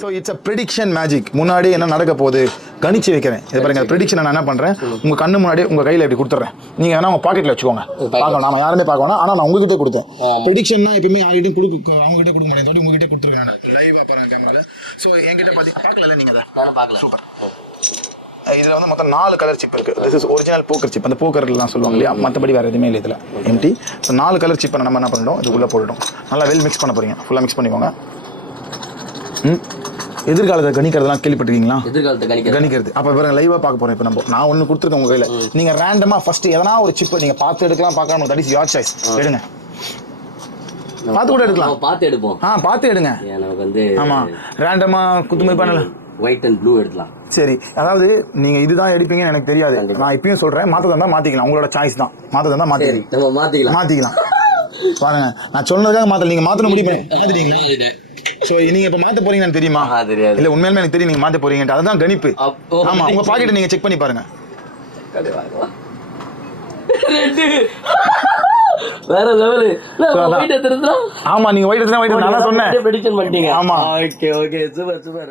So it's a prediction magic. முன்னாடி என்ன நடக்க போகுது கணிச்சு வைக்கிறேன். இது பாருங்க ப்ரெடிக்ஷன் நான் என்ன பண்ணுறேன், உங்கள் கண்ணு முன்னாடி உங்கள் கையில் எப்படி கொடுத்துட்றேன். நீங்கள் வேணா உங்கள் பாக்கெட்டில் வச்சுக்கோங்க, பார்க்கலாம். நம்ம யாருமே பார்க்க வேணாம். ஆனால் நான் உங்ககிட்ட கொடுத்தேன். ப்ரெடிக்ஷன்னா எப்பயுமே யார்கிட்டையும் அவங்ககிட்ட கொடுக்க மாட்டேன். உங்ககிட்ட கொடுத்துருக்கேன் நான் லைவாக பாருங்க கேமராவில். ஸோ என்கிட்ட பார்க்கல நீங்கள் தான் பார்க்கல. சூப்பர். இதில் வந்து மொத்தம் 4 கலர் சிப் இருக்குது. This is original poker chip. அந்த போக்கர்லாம் சொல்லுவாங்க இல்லையா, மற்றபடி வேறு எதுவுமே இல்லை இதில். எம்டி. ஸோ 4 கலர் சிப்பை நம்ம என்ன பண்ணிட்டோம், இது உள்ளே போட்டுட்டோம். நல்லா வெல் மிக்ஸ் பண்ண போகிறீங்க. ஃபுல்லாக மிக்ஸ் பண்ணிக்கோங்க. எதிர்காலத்தை கணிக்கிறதுலாம் கேள்விப்பட்டிருக்கீங்களா? எதிர்காலத்தை கணிக்கிறது. அப்போ வேறு லைவாக பார்க்க போகிறோம். இப்போ நான் ஒன்று கொடுத்துருக்கேன் உங்கள் கையில். நீங்கள் ரேண்டமாக ஃபஸ்ட்டு எதனா ஒரு சிப்பை நீங்கள் பார்த்து எடுக்கலாம், பார்க்கலாம். That is your choice. எடுங்க, பார்த்து கூட எடுக்கலாம். பார்த்து எடுப்போம். பார்த்து எடுங்க. எனக்கு வந்து ஆமாம், ரேண்டமாக குத்துமதி பண்ணல. ஒயிட் அண்ட் ப்ளூ எடுக்கலாம். சரி, அதாவது நீங்கள் இதுதான் எடுப்பீங்கன்னு எனக்கு தெரியாது. நான் இப்பயும் சொல்கிறேன், மாற்றதா இருந்தால் மாற்றிக்கலாம். உங்களோட சாய்ஸ் தான். மாற்றதா இருந்தால் மாற்றிக்கலாம். பாருங்க, நான் சொன்னதுக்காக மாற்றல. நீங்கள் மாற்றணும் முடியுமே. ஸோ நீங்கள் இப்போ மாற்ற போறீங்கன்னு தெரியுமா? தெரியாது. இல்லை, உண்மையிலுமே எனக்கு தெரியும் நீங்கள் மாற்ற போறீங்கன்ட்டு. அதுதான் கணிப்பு. ஆமாம், உங்கள் பாக்கெட்டை நீங்கள் செக் பண்ணி பாருங்க. வேற லெவல். ஆமா, நீங்க ஒயிட் எடுத்தா ஒயிட் நான் சொன்னேன். ப்ரெடிக்ஷன் பண்ணிட்டீங்க. ஆமா, ஓகே ஓகே, சூப்பர் சூப்பர்.